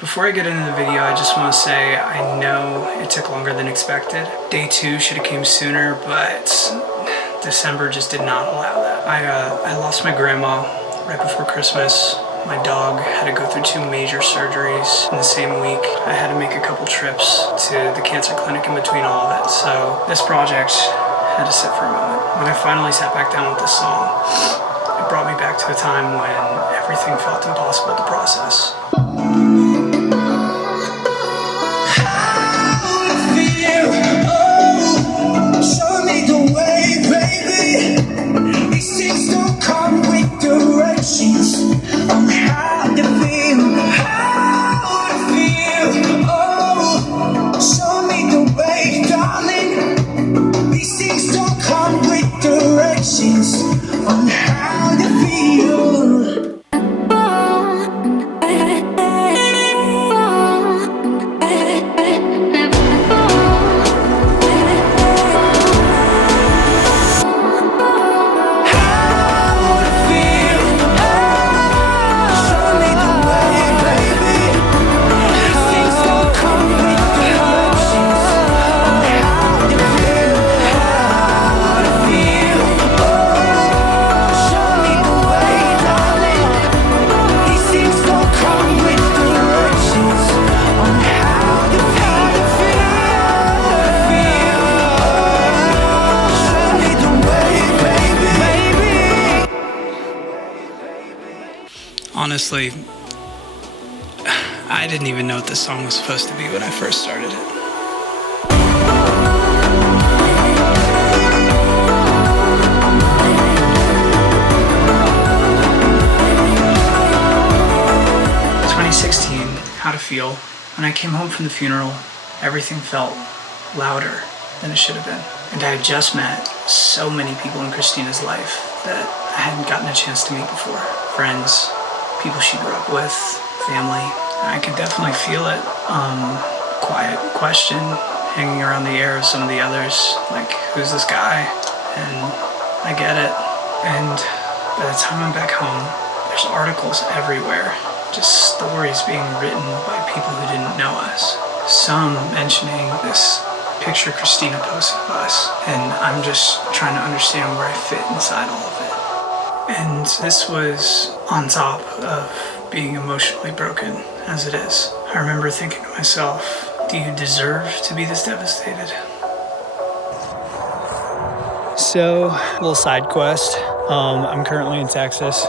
Before I get into the video, I just want to say I know it took longer than expected. Day 2 should have came sooner, but December just did not allow that. I lost my grandma right before Christmas. My dog had to go through 2 major surgeries in the same week. I had to make a couple trips to the cancer clinic in between all of it. So this project had to sit for a moment. When I finally sat back down with this song, it brought me back to a time when everything felt impossible to process. Honestly, I didn't even know what this song was supposed to be when I first started it. How to feel. When I came home from the funeral, everything felt louder than it should have been. And I had just met so many people in Christina's life that I hadn't gotten a chance to meet before. Friends, people she grew up with, family. I could definitely feel it. Quiet question hanging around the air of some of the others, like, who's this guy? And I get it. And by the time I'm back home, there's articles everywhere. Just stories being written by people who didn't know us. Some mentioning this picture Christina posted of us, and I'm just trying to understand where I fit inside all of it. And this was on top of being emotionally broken as it is. I remember thinking to myself, do you deserve to be this devastated? So, little side quest. I'm currently in Texas.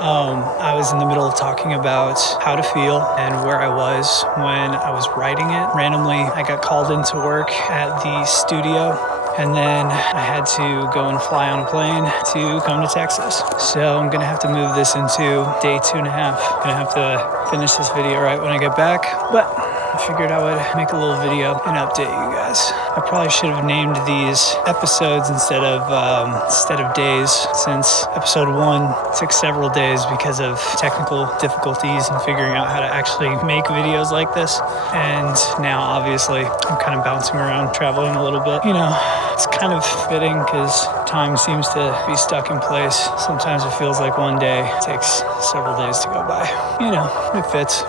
I was in the middle of talking about how to feel and where I was when I was writing it. Randomly, I got called into work at the studio, and then I had to go and fly on a plane to come to Texas. So I'm gonna have to move this into day 2.5. Gonna have to finish this video right when I get back, but I figured I would make a little video and update you guys. I probably should have named these episodes instead of days, since episode 1 took several days because of technical difficulties and figuring out how to actually make videos like this. And now obviously I'm kind of bouncing around, traveling a little bit. You know, it's kind of fitting because time seems to be stuck in place. Sometimes it feels like one day takes several days to go by. You know, it fits.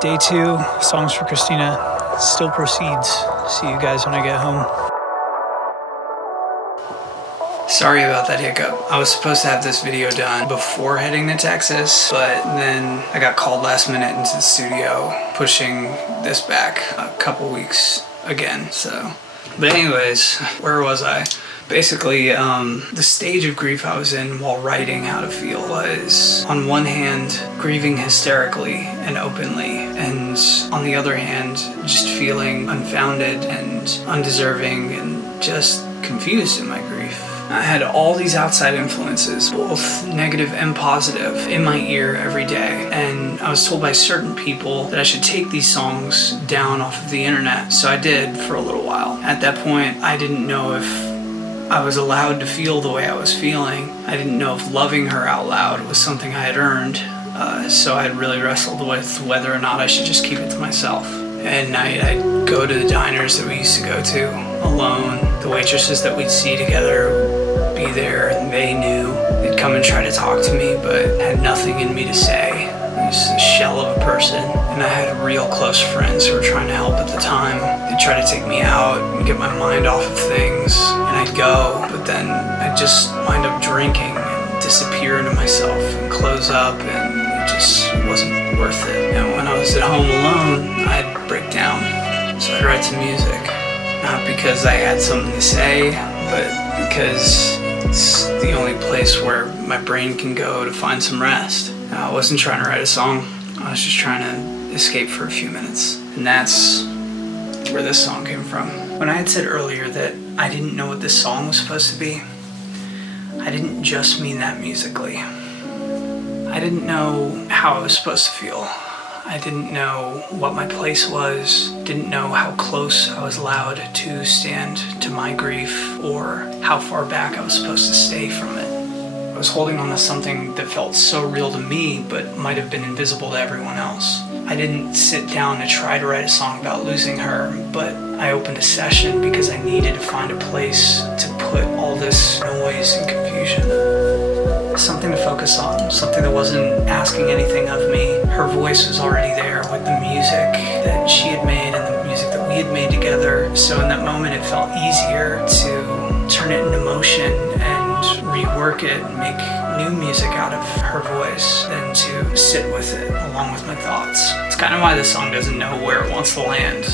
Day 2, Songs for Christina still proceeds. See you guys when I get home. Sorry about that hiccup. I was supposed to have this video done before heading to Texas, but then I got called last minute into the studio, pushing this back a couple weeks again, so. But anyways, where was I? Basically, the stage of grief I was in while writing How to Feel was, on one hand, grieving hysterically and openly, and on the other hand, just feeling unfounded and undeserving and just confused in my grief. I had all these outside influences, both negative and positive, in my ear every day, and I was told by certain people that I should take these songs down off of the internet, so I did for a little while. At that point, I didn't know if I was allowed to feel the way I was feeling. I didn't know if loving her out loud was something I had earned, so I had really wrestled with whether or not I should just keep it to myself. At night, I'd go to the diners that we used to go to alone. The waitresses that we'd see together would be there, and they knew. They'd come and try to talk to me, but had nothing in me to say. was a shell of a person, and I had real close friends who were trying to help at the time. They'd try to take me out and get my mind off of things, and I'd go, but then I'd just wind up drinking and disappear into myself and close up, and it just wasn't worth it. And when I was at home alone, I'd break down. So I'd write some music. Not because I had something to say, but because it's the only place where my brain can go to find some rest. I wasn't trying to write a song. I was just trying to escape for a few minutes. And that's where this song came from. When I had said earlier that I didn't know what this song was supposed to be, I didn't just mean that musically. I didn't know how I was supposed to feel. I didn't know what my place was, didn't know how close I was allowed to stand to my grief or how far back I was supposed to stay from it. I was holding on to something that felt so real to me but might have been invisible to everyone else. I didn't sit down to try to write a song about losing her, but I opened a session because I needed to find a place to put all this noise and confusion. Something to focus on, something that wasn't asking anything of me. Her voice was already there with the music that she had made and the music that we had made together. So in that moment, it felt easier to turn it into motion and rework it and make new music out of her voice than to sit with it along with my thoughts. It's kind of why this song doesn't know where it wants to land.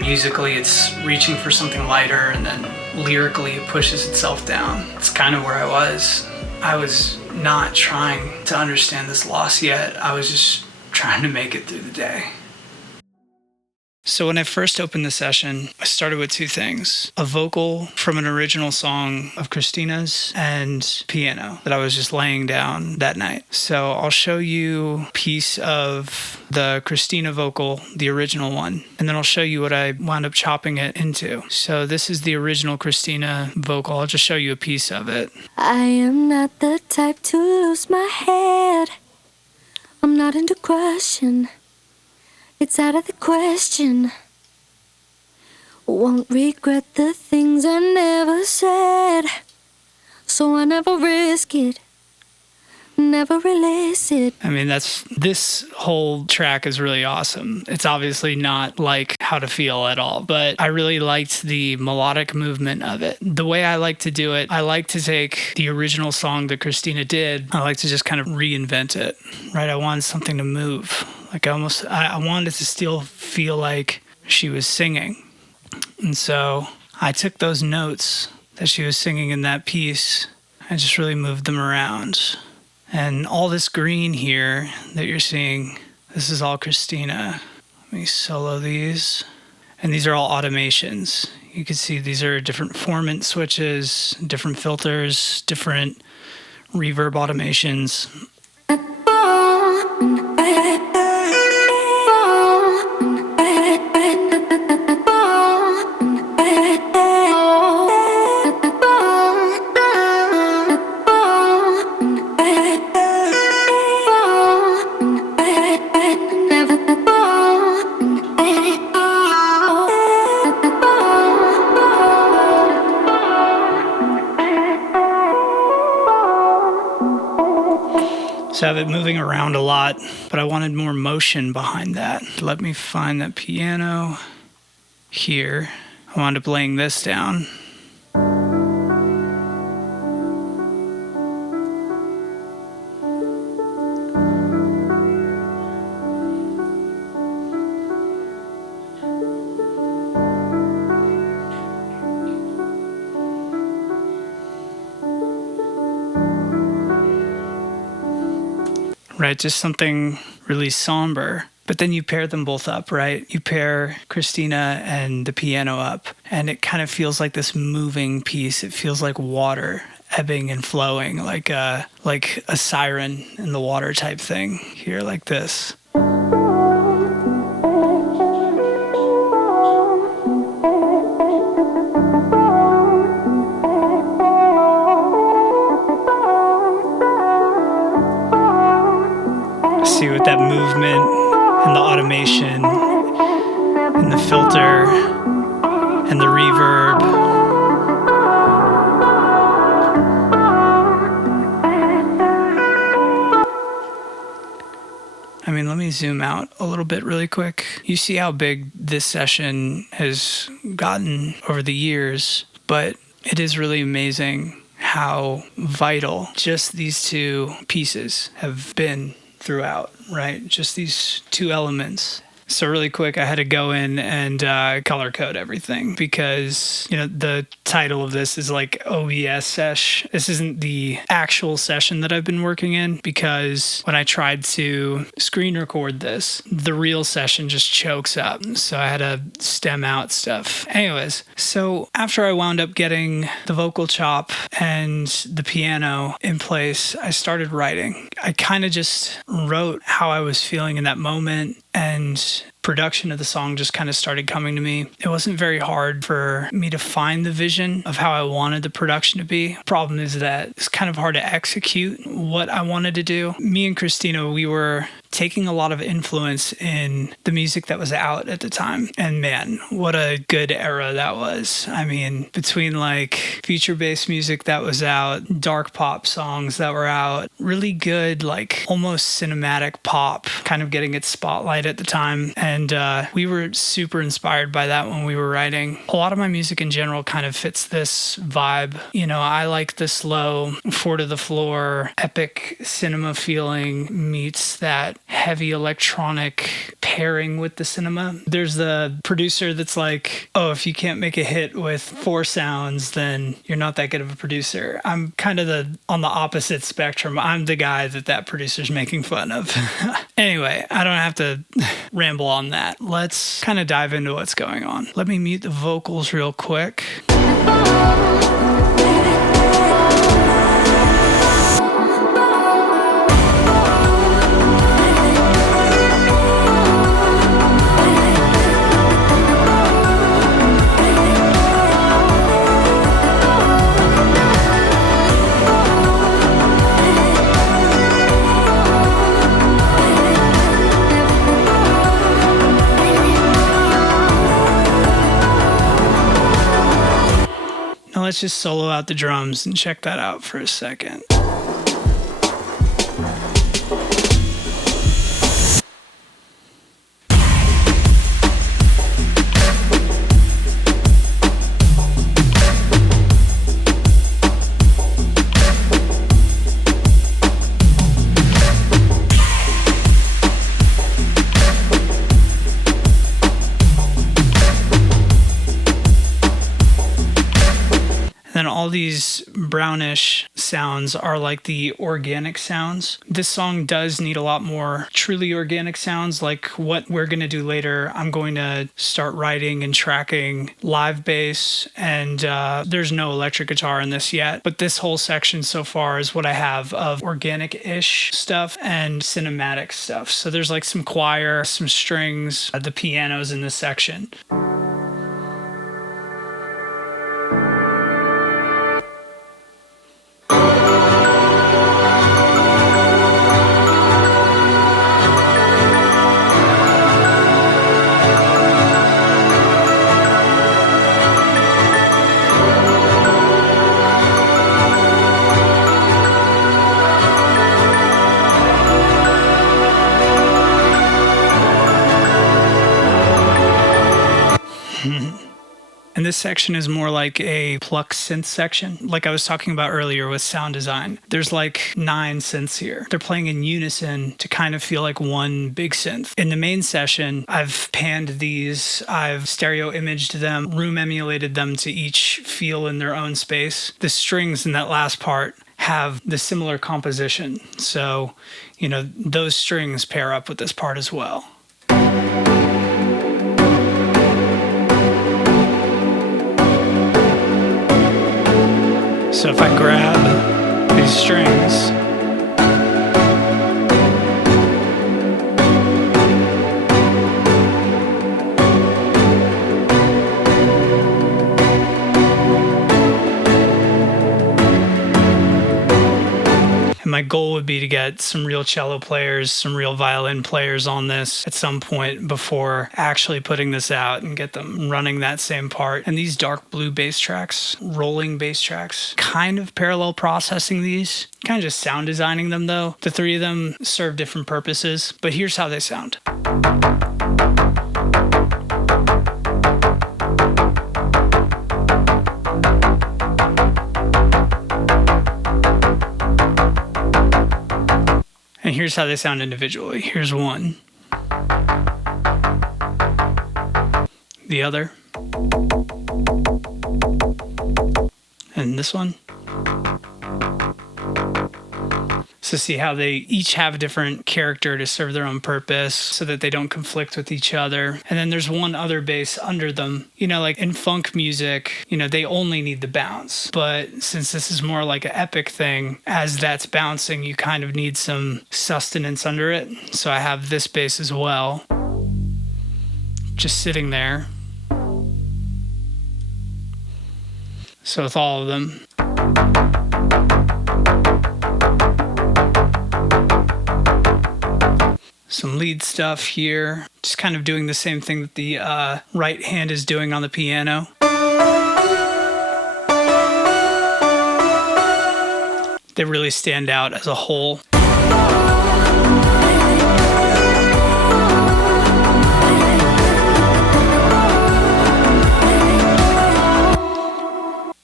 Musically, it's reaching for something lighter, and then lyrically, it pushes itself down. It's kind of where I was. I was not trying to understand this loss yet. I was just trying to make it through the day. So when I first opened the session, I started with two things. A vocal from an original song of Christina's and piano that I was just laying down that night. So I'll show you a piece of the Christina vocal, the original one, and then I'll show you what I wound up chopping it into. So this is the original Christina vocal. I'll just show you a piece of it. I am not the type to lose my head. I'm not into crushing. It's out of the question. Won't regret the things I never said. So I never risk it, never release it. I mean, this whole track is really awesome. It's obviously not like How to Feel at all, but I really liked the melodic movement of it. The way I like to do it, I like to take the original song that Christina did, I like to just kind of reinvent it, right? I wanted something to move. Like I wanted to still feel like she was singing. And so I took those notes that she was singing in that piece, I just really moved them around. And all this green here that you're seeing, this is all Christina. Let me solo these. And these are all automations. You can see these are different formant switches, different filters, different reverb automations. So I have it moving around a lot, but I wanted more motion behind that. Let me find that piano here. I wound up laying this down. Right, just something really somber. But then you pair them both up, right? You pair Christina and the piano up, and it kind of feels like this moving piece. It feels like water ebbing and flowing, like a siren in the water type thing here, like this. See with that movement and the automation and the filter and the reverb. me zoom out a little bit really quick. You see how big this session has gotten over the years, but it is really amazing how vital just these two pieces have been throughout, right? Just these two elements. So really quick, I had to go in and color code everything because, the title of this is like OBS sesh. This isn't the actual session that I've been working in because when I tried to screen record this, the real session just chokes up. So I had to stem out stuff. Anyways, so after I wound up getting the vocal chop and the piano in place, I started writing. I kind of just wrote how I was feeling in that moment, and production of the song just kind of started coming to me. It wasn't very hard for me to find the vision of how I wanted the production to be. Problem is that it's kind of hard to execute what I wanted to do. Me and Christina, we were taking a lot of influence in the music that was out at the time. And man, what a good era that was. I mean, between like future-based music that was out, dark pop songs that were out, really good, like almost cinematic pop kind of getting its spotlight at the time. And we were super inspired by that when we were writing. A lot of my music in general kind of fits this vibe. I like the slow, four to the floor, epic cinema feeling meets that heavy electronic pairing with the cinema. There's the producer that's like, oh, if you can't make a hit with 4 sounds, then you're not that good of a producer. I'm kind of on the opposite spectrum. I'm the guy that producer's making fun of. Anyway, I don't have to ramble on that. Let's kind of dive into what's going on. Let me mute the vocals real quick. Let's just solo out the drums and check that out for a second. Then all these brownish sounds are like the organic sounds. This song does need a lot more truly organic sounds, like what we're going to do later. I'm going to start writing and tracking live bass, and there's no electric guitar in this yet, but this whole section so far is what I have of organic-ish stuff and cinematic stuff. So there's like some choir, some strings, the piano's in this section. And this section is more like a pluck synth section, like I was talking about earlier with sound design. There's like 9 synths here. They're playing in unison to kind of feel like one big synth. In the main session, I've panned these, I've stereo imaged them, room emulated them to each feel in their own space. The strings in that last part have the similar composition. So, those strings pair up with this part as well. So if I grab these strings, and My goal would be to get some real cello players, some real violin players on this at some point before actually putting this out and get them running that same part. And these dark blue bass tracks, rolling bass tracks, kind of parallel processing these, kind of just sound designing them though. The three of them serve different purposes, but here's how they sound. And here's how they sound individually. Here's one. The other. And this one. So see how they each have a different character to serve their own purpose so that they don't conflict with each other. And then there's one other bass under them. You know, like in funk music, you know, they only need the bounce. But since this is more like an epic thing, as that's bouncing, you kind of need some sustenance under it. So I have this bass as well, just sitting there. So with all of them. Some lead stuff here, just kind of doing the same thing that the right hand is doing on the piano. They really stand out as a whole.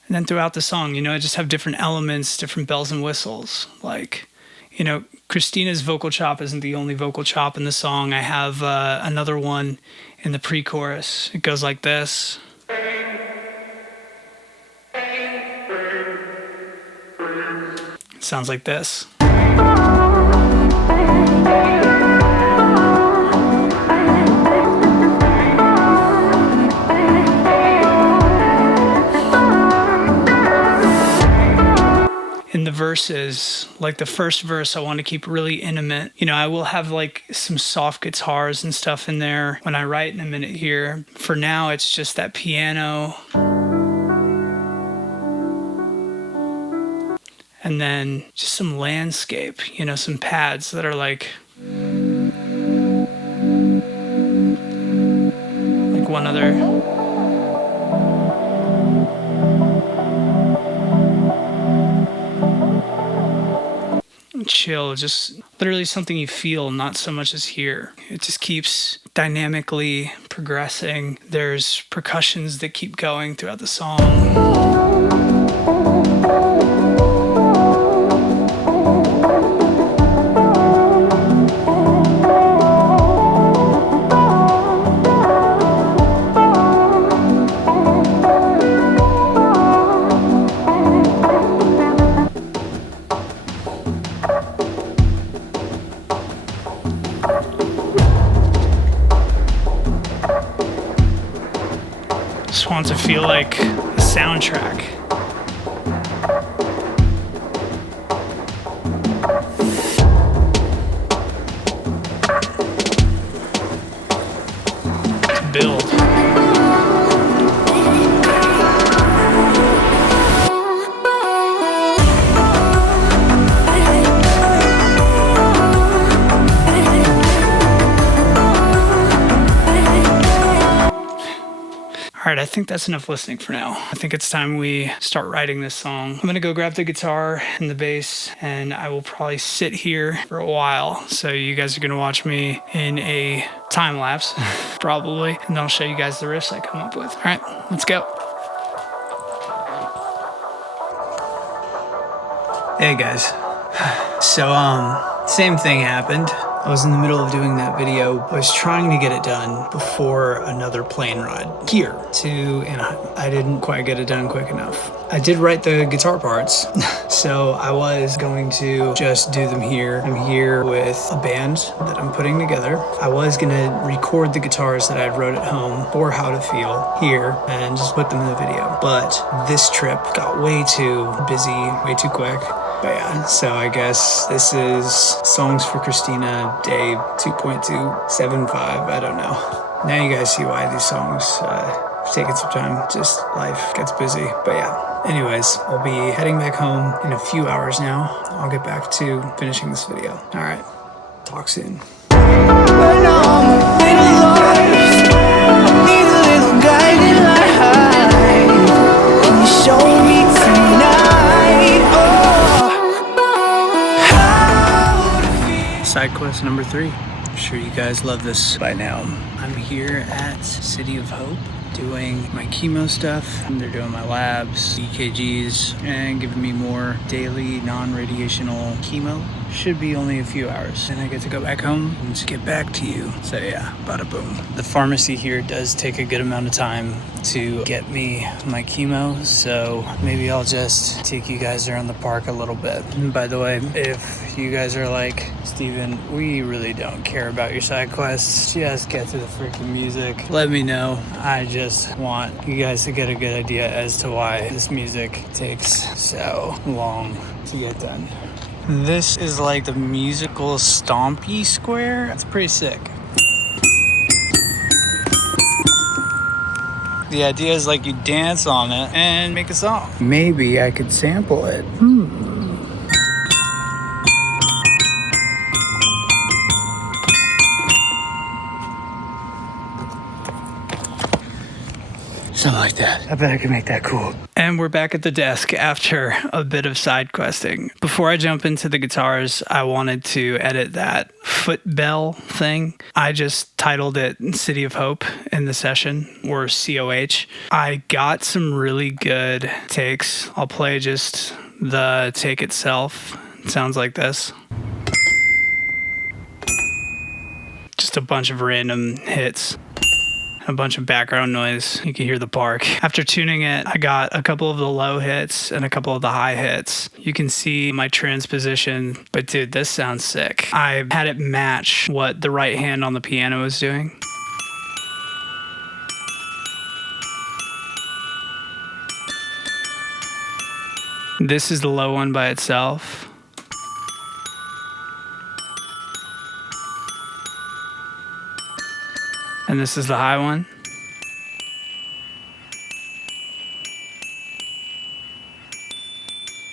And then throughout the song, you know, I just have different elements, different bells and whistles, like, you know, Christina's vocal chop isn't the only vocal chop in the song. I have another one in the pre-chorus. It goes like this. It sounds like this. In the verses, like the first verse, I want to keep really intimate. You know, I will have like some soft guitars and stuff in there when I write in a minute here. For now, it's just that piano. And then just some landscape, you know, some pads that are like one other. Chill, just literally something you feel, not so much as hear. It just keeps dynamically progressing. There's percussions that keep going throughout the song. Just want to feel like a soundtrack. To build. All right, I think that's enough listening for now. I think it's time we start writing this song. I'm gonna go grab the guitar and the bass, and I will probably sit here for a while. So you guys are gonna watch me in a time lapse, probably, and then I'll show you guys the riffs I come up with. All right, let's go. Hey guys. So, same thing happened. I was in the middle of doing that video. I was trying to get it done before another plane ride here to Anaheim. I didn't quite get it done quick enough. I did write the guitar parts, so I was going to just do them here. I'm here with a band that I'm putting together. I was gonna record the guitars that I wrote at home for How to Feel here and just put them in the video. But this trip got way too busy, way too quick. But yeah, so I guess this is Songs for Christina, day 2.275, I don't know. Now you guys see why these songs taking some time. Just life gets busy. But yeah, anyways, I'll be heading back home in a few hours now. I'll get back to finishing this video. All right, talk soon. When I'm a little lost, I need a little guiding light. Can you show me tonight? How to feel. Side quest number 3. I'm sure you guys love this by now. I'm here at City of Hope doing my chemo stuff. They're doing my labs, EKGs, and giving me more daily non-radiational chemo. Should be only a few hours. And I get to go back home and just get back to you. So yeah, bada boom. The pharmacy here does take a good amount of time to get me my chemo, so maybe I'll just take you guys around the park a little bit. And by the way, if you guys are like, Steven, we really don't care about your side quests, just get to the freaking music. Let me know. I just want you guys to get a good idea as to why this music takes so long to get done. This is like the musical Stompy Square. It's pretty sick. The idea is like you dance on it and make a song. Maybe I could sample it. Something like that. I bet I can make that cool. And we're back at the desk after a bit of side questing. Before I jump into the guitars, I wanted to edit that foot bell thing. I just titled it City of Hope in the session, or COH. I got some really good takes. I'll play just the take itself. It sounds like this. Just a bunch of random hits. A bunch of background noise. You can hear the park. After tuning it, I got a couple of the low hits and a couple of the high hits. You can see my transposition, but dude, this sounds sick. I had it match what the right hand on the piano was doing. This is the low one by itself. And this is the high one.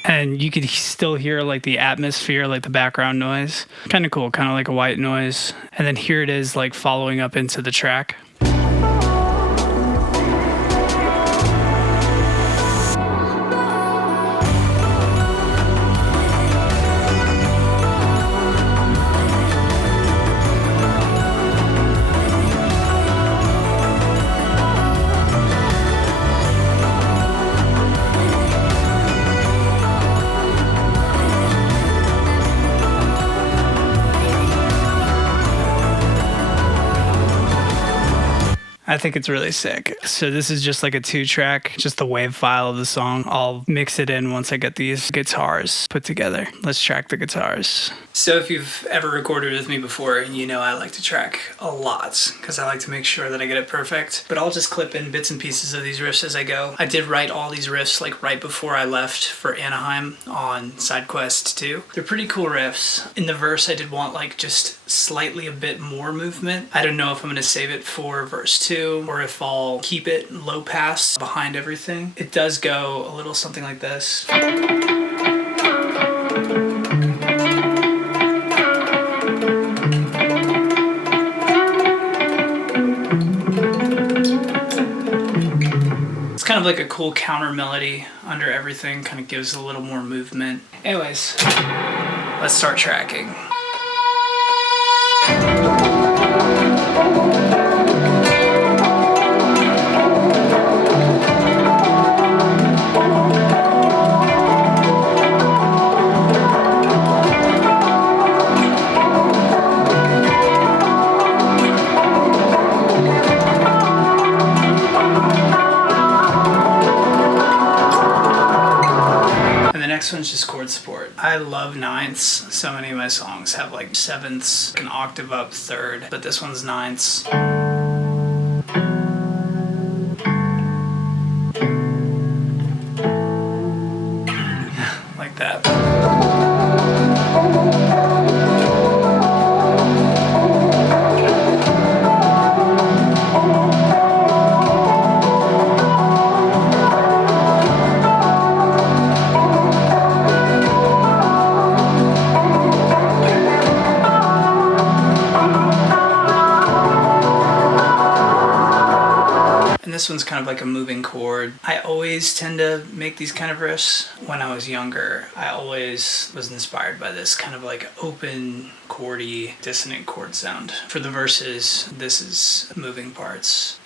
And you could still hear like the atmosphere, like the background noise. Kind of cool, kind of like a white noise. And then here it is like following up into the track. I think it's really sick. So this is just like a 2-track, just the wave file of the song. I'll mix it in once I get these guitars put together. Let's track the guitars. So if you've ever recorded with me before, you know I like to track a lot because I like to make sure that I get it perfect. But I'll just clip in bits and pieces of these riffs as I go. I did write all these riffs like right before I left for Anaheim on Side Quest 2. They're pretty cool riffs. In the verse I did want like just slightly a bit more movement. I don't know if I'm going to save it for verse 2 or if I'll keep it low pass behind everything. It does go a little something like this. It's kind of like a cool counter melody under everything, kind of gives a little more movement. Anyways, let's start tracking. Next one's just chord support. I love ninths. So many of my songs have like sevenths, an octave up, third, but this one's ninths. Like that. this one's kind of like a moving chord. I always tend to make these kind of riffs. When I was younger, I always was inspired by this kind of like open, chordy, dissonant chord sound. For the verses, this is moving parts.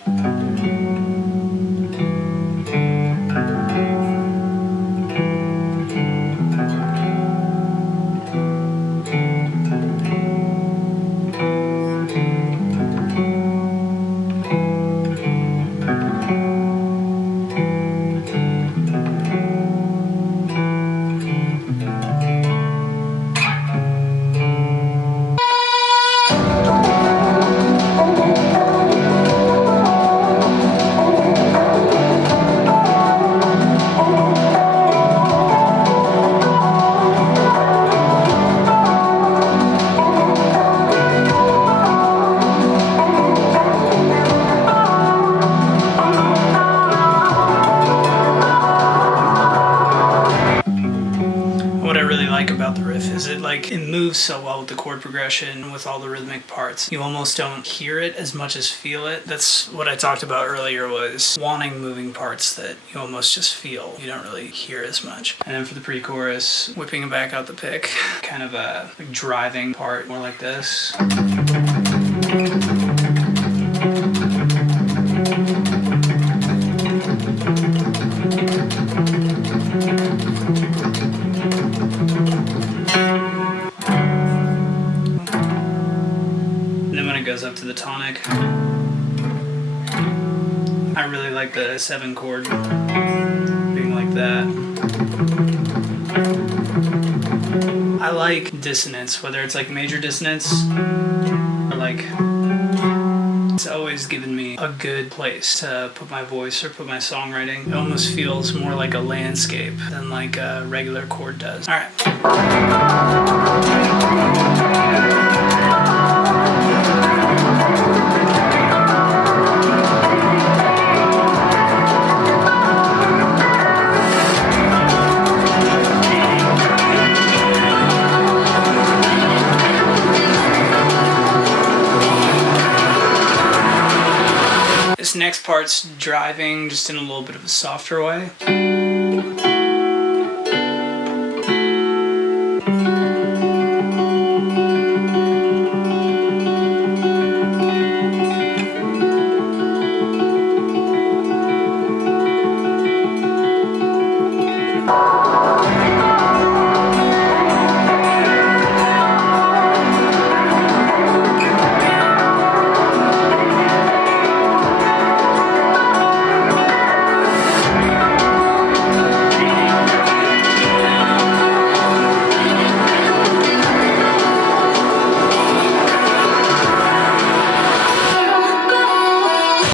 It moves so well with the chord progression, with all the rhythmic parts. You almost don't hear it as much as feel it. That's what I talked about earlier, was wanting moving parts that you almost just feel. You don't really hear as much. And then for the pre-chorus, whipping it back out the pick, kind of a like driving part, more like this. Goes up to the tonic. I really like the 7 chord being like that. I like dissonance, whether it's like major dissonance or like, it's always given me a good place to put my voice or put my songwriting. It almost feels more like a landscape than like a regular chord does. All right. This next part's driving, just in a little bit of a softer way.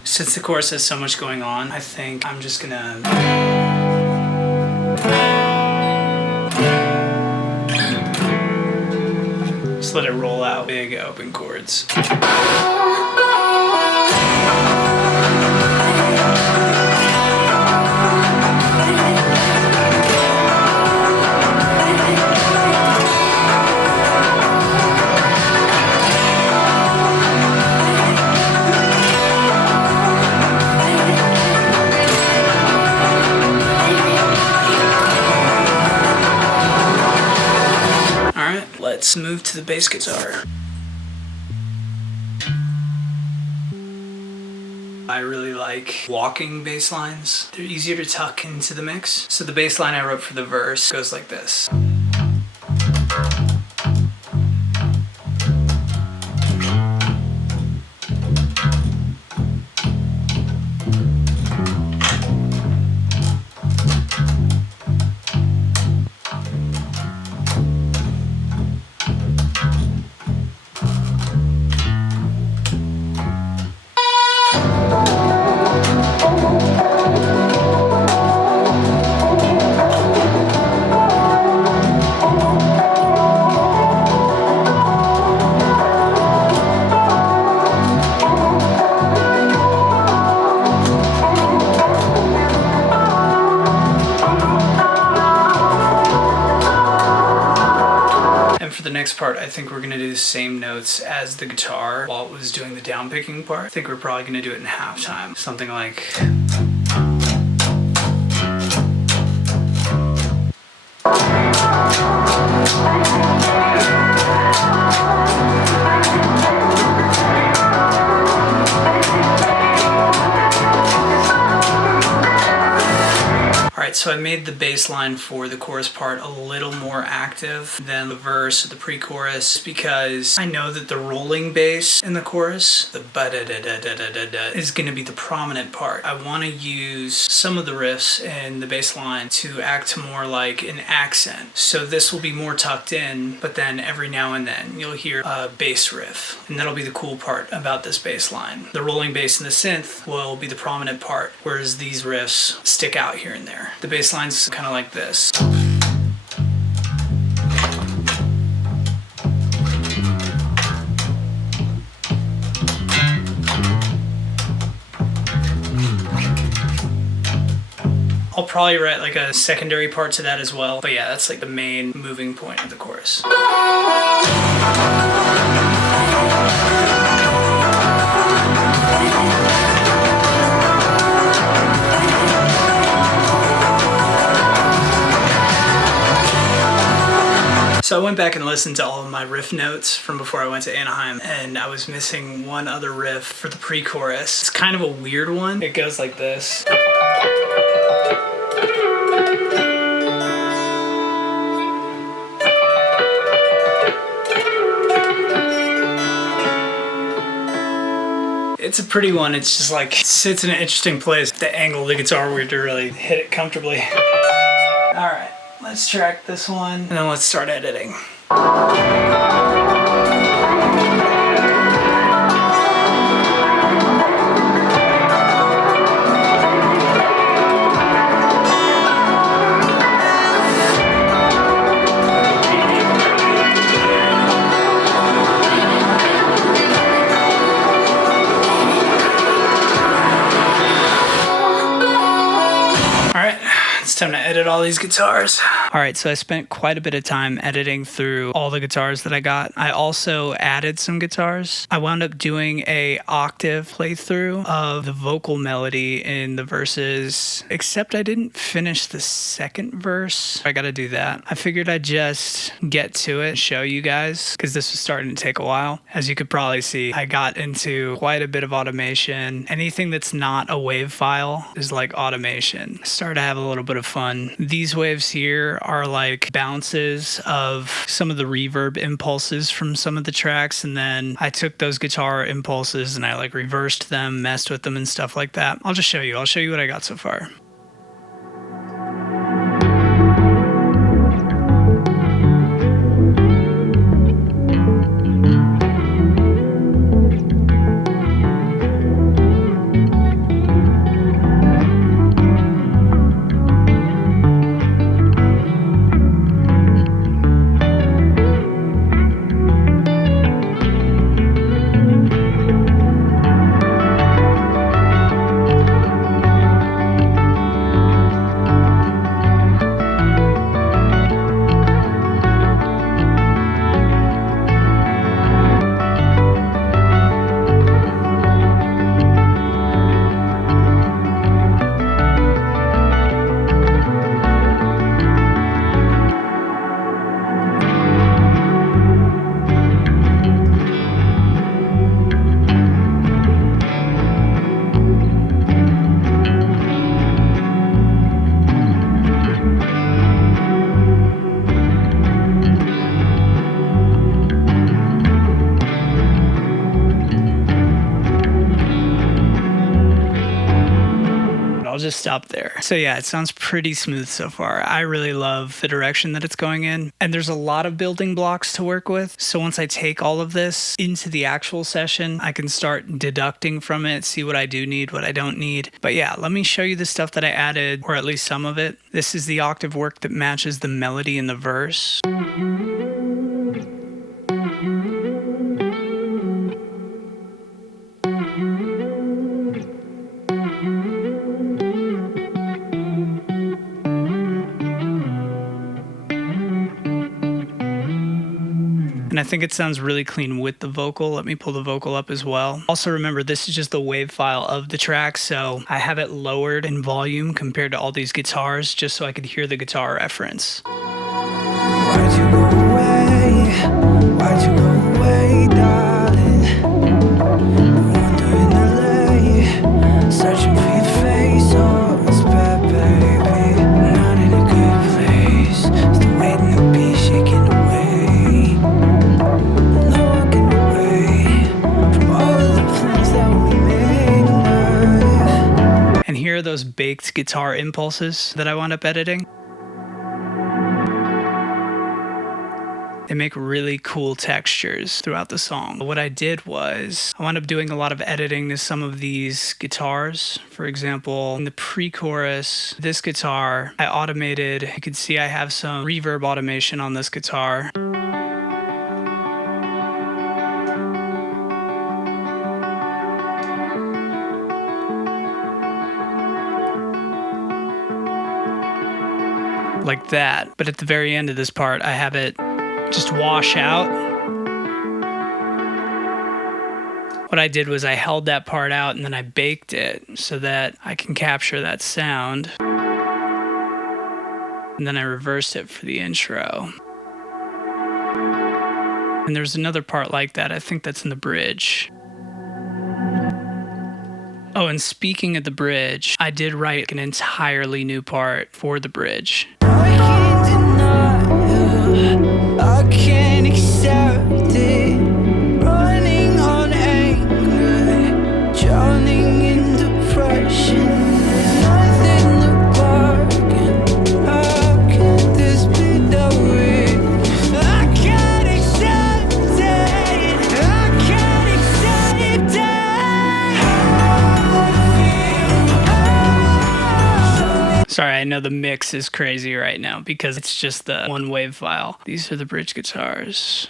Since the chorus has so much going on, I think I'm just gonna just let it roll out. Big open chords. Let's move to the bass guitar. I really like walking bass lines. They're easier to tuck into the mix. So the bass line I wrote for the verse goes like this. next part, I think we're gonna do the same notes as the guitar while it was doing the down picking part. I think we're probably gonna do it in halftime. Something like... Alright, so I made the bass line for the chorus part a little more active than the verse or the pre-chorus because I know that the rolling bass in the chorus, the ba-da-da-da-da-da-da, is going to be the prominent part. I want to use some of the riffs in the bass line to act more like an accent. So this will be more tucked in, but then every now and then you'll hear a bass riff. And that'll be the cool part about this bass line. The rolling bass and the synth will be the prominent part, whereas these riffs stick out here and there. The bass line's kind of like this. I'll probably write like a secondary part to that as well. But yeah, that's like the main moving point of the chorus. So I went back and listened to all of my riff notes from before I went to Anaheim, and I was missing one other riff for the pre-chorus. It's kind of a weird one. It goes like this. It's a pretty one. It's just like, it sits in an interesting place. The angle of the guitar where to really hit it comfortably. All right. Let's track this one, and then let's start editing. It's time to edit all these guitars. Alright, so I spent quite a bit of time editing through all the guitars that I got. I also added some guitars. I wound up doing a octave playthrough of the vocal melody in the verses, except I didn't finish the second verse. I gotta do that. I figured I'd just get to it and show you guys, because this was starting to take a while. As you could probably see, I got into quite a bit of automation. Anything that's not a wave file is like automation. I started to have a little bit of fun. These waves here are like bounces of some of the reverb impulses from some of the tracks, and then I took those guitar impulses and I like reversed them, messed with them and stuff like that. I'll just show you. I'll show you what I got so far. I'll just stop there. So yeah, it sounds pretty smooth so far. I really love the direction that it's going in, and there's a lot of building blocks to work with. So once I take all of this into the actual session, I can start deducting from it, see what I do need, what I don't need. But yeah, let me show you the stuff that I added, or at least some of it. This is the octave work that matches the melody in the verse. I think it sounds really clean with the vocal. Let me pull the vocal up as well. Also remember, this is just the wave file of the track, so I have it lowered in volume compared to all these guitars just so I could hear the guitar reference. Why'd you go away? Why'd you go away, darling? Wandering LA, searching for your face. Oh, it's bad, baby. Not in a good place. Still waiting to be shaken away. No walking away from all of the plans that we made in life. And here are those baked guitar impulses that I wound up editing. They make really cool textures throughout the song. What I did was I wound up doing a lot of editing to some of these guitars. For example, in the pre-chorus, this guitar, I automated. You can see I have some reverb automation on this guitar. Like that. But at the very end of this part, I have it just wash out. What I did was I held that part out and then I baked it so that I can capture that sound. And then I reversed it for the intro. And there's another part like that. I think that's in the bridge. Oh, and speaking of the bridge, I did write an entirely new part for the bridge. I can't deny it. I can't accept it. Running on anger, drowning in depression. Nothing to bargain. How can this be dealt with? I can't accept it. I can't accept it. Sorry, I know the mix is crazy right now because it's just the one wave file. These are the bridge guitars.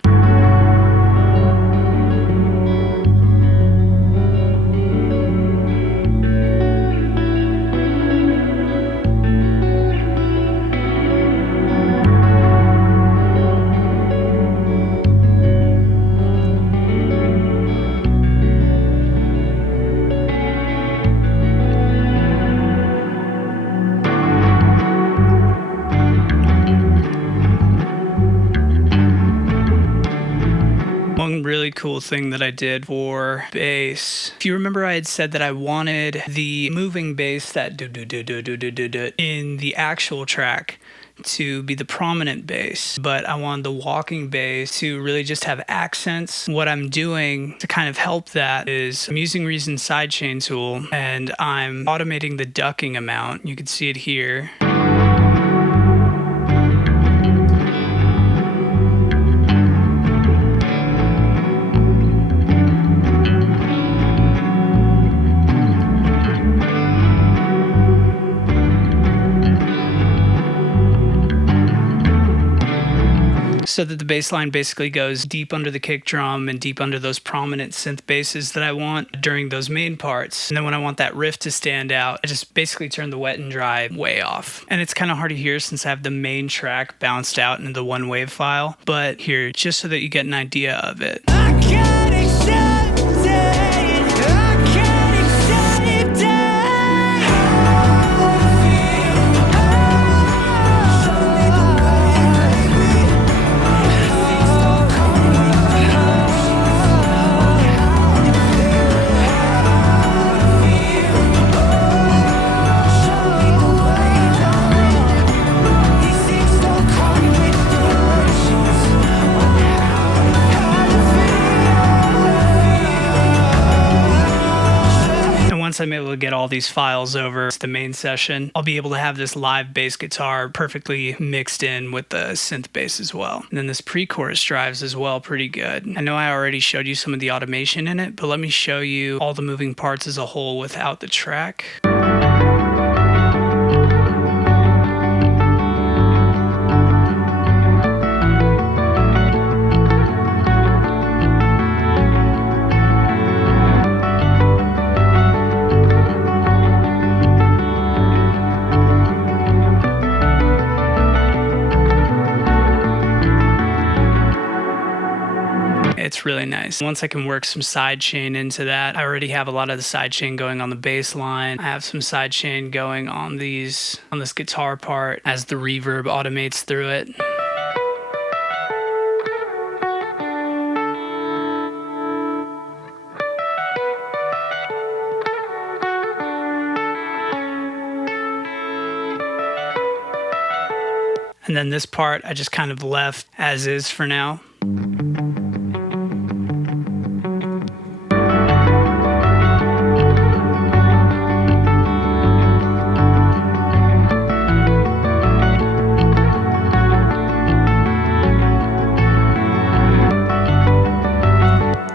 One really cool thing that I did for bass. If you remember, I had said that I wanted the moving bass, that do in the actual track to be the prominent bass, but I wanted the walking bass to really just have accents. What I'm doing to kind of help that is I'm using Reason's sidechain tool and I'm automating the ducking amount. You can see it here. So that the bass line basically goes deep under the kick drum and deep under those prominent synth basses that I want during those main parts. And then when I want that riff to stand out, I just basically turn the wet and dry way off. And it's kind of hard to hear since I have the main track bounced out into the one wave file. But here, just so that you get an idea of it. I can't accept it. I can't accept it. Once I'm able to get all these files over to the main session, I'll be able to have this live bass guitar perfectly mixed in with the synth bass as well. And then this pre-chorus drives as well pretty good. I know I already showed you some of the automation in it, but let me show you all the moving parts as a whole without the track. It's really nice. Once I can work some sidechain into that, I already have a lot of the sidechain going on the bass line. I have some sidechain going on this guitar part as the reverb automates through it. And then this part I just kind of left as is for now.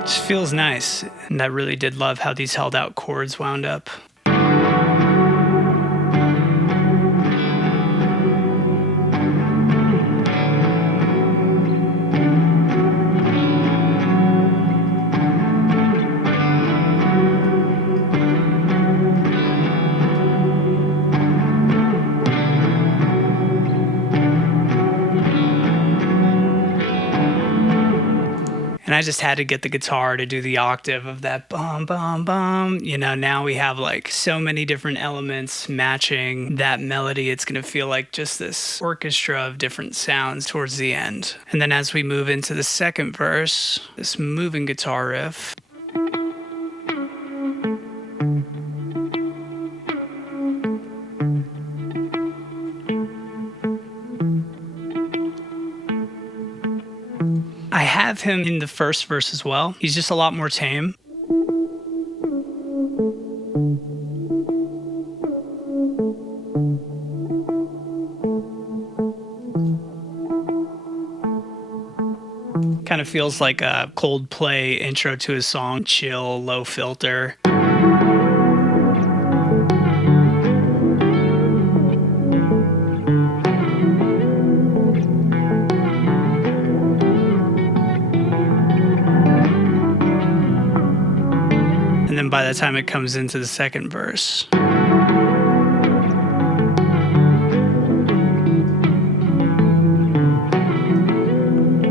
Just feels nice, and I really did love how these held out chords wound up. And I just had to get the guitar to do the octave of that bum, bum, bum. You know, now we have like so many different elements matching that melody. It's going to feel like just this orchestra of different sounds towards the end. And then as we move into the second verse, this moving guitar riff. I have him in the first verse as well. He's just a lot more tame. Kind of feels like a Coldplay intro to his song, chill, low filter. And then by the time it comes into the second verse,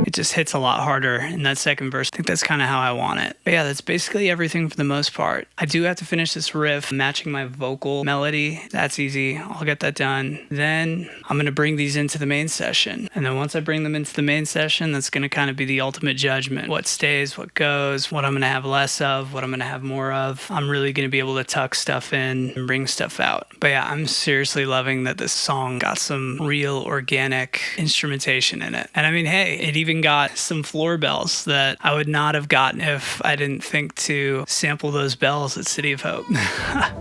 it just hits a lot harder in that second verse. I think that's kind of how I want it. But yeah, that's basically everything for the most part. I do have to finish this riff matching my vocal melody. That's easy. I'll get that done. Then I'm going to bring these into the main session. And then once I bring them into the main session, that's going to kind of be the ultimate judgment. What stays, what goes, what I'm going to have less of, what I'm going to have more of. I'm really going to be able to tuck stuff in and bring stuff out. But yeah, I'm seriously loving that this song got some real organic instrumentation in it. And I mean, hey, it even got some floor bells that I would not have gotten if I didn't think to sample those bells at City of Hope.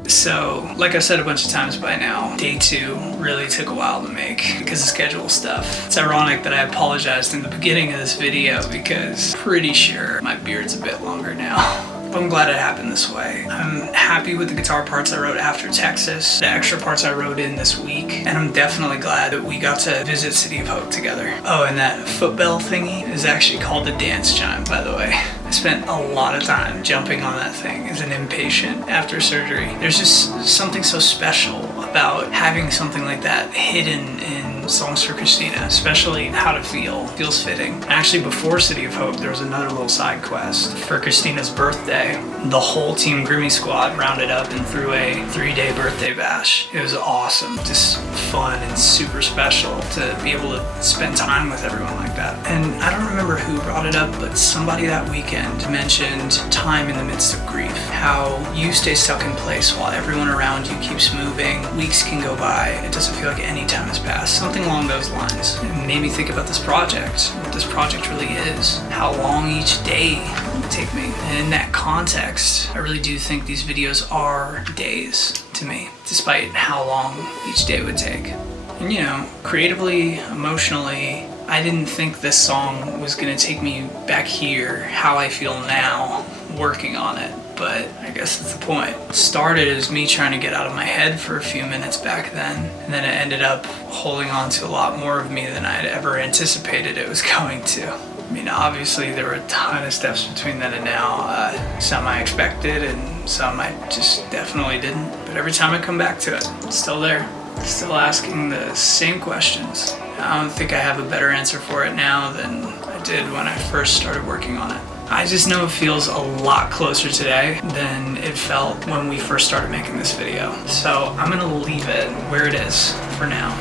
So, like I said a bunch of times by now, day 2 really took a while to make because of schedule stuff. It's ironic that I apologized in the beginning of this video because I'm pretty sure my beard's a bit longer now. But I'm glad it happened this way. I'm happy with the guitar parts I wrote after Texas, the extra parts I wrote in this week, and I'm definitely glad that we got to visit City of Hope together. Oh, and that footbell thingy is actually called the dance chime, by the way. I spent a lot of time jumping on that thing as an inpatient after surgery. There's just something so special about having something like that hidden in Songs for Christina, especially How to Feel. Feels fitting. And actually, before City of Hope, there was another little side quest. For Christina's birthday, the whole Team Grimmy squad rounded up and threw a 3-day birthday bash. It was awesome. Just fun and super special to be able to spend time with everyone like that. And I don't remember who brought it up, but somebody that weekend mentioned time in the midst of grief. How you stay stuck in place while everyone around you keeps moving. Weeks can go by. It doesn't feel like any time has passed. Something along those lines. It made me think about this project, what this project really is, how long each day would take me. And in that context, I really do think these videos are days to me, despite how long each day would take. And you know, creatively, emotionally, I didn't think this song was gonna take me back here, how I feel now, working on it. But I guess that's the point. It started as me trying to get out of my head for a few minutes back then, and then it ended up holding on to a lot more of me than I had ever anticipated it was going to. I mean, obviously there were a ton of steps between then and now. Some I expected and some I just definitely didn't. But every time I come back to it, it's still there. Still asking the same questions. I don't think I have a better answer for it now than I did when I first started working on it. I just know it feels a lot closer today than it felt when we first started making this video. So I'm gonna leave it where it is for now.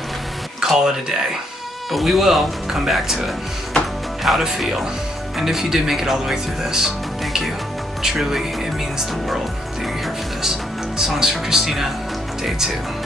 Call it a day. But we will come back to it. How to feel. And if you did make it all the way through this, thank you. Truly, it means the world that you're here for this. Songs for Christina, Day 2.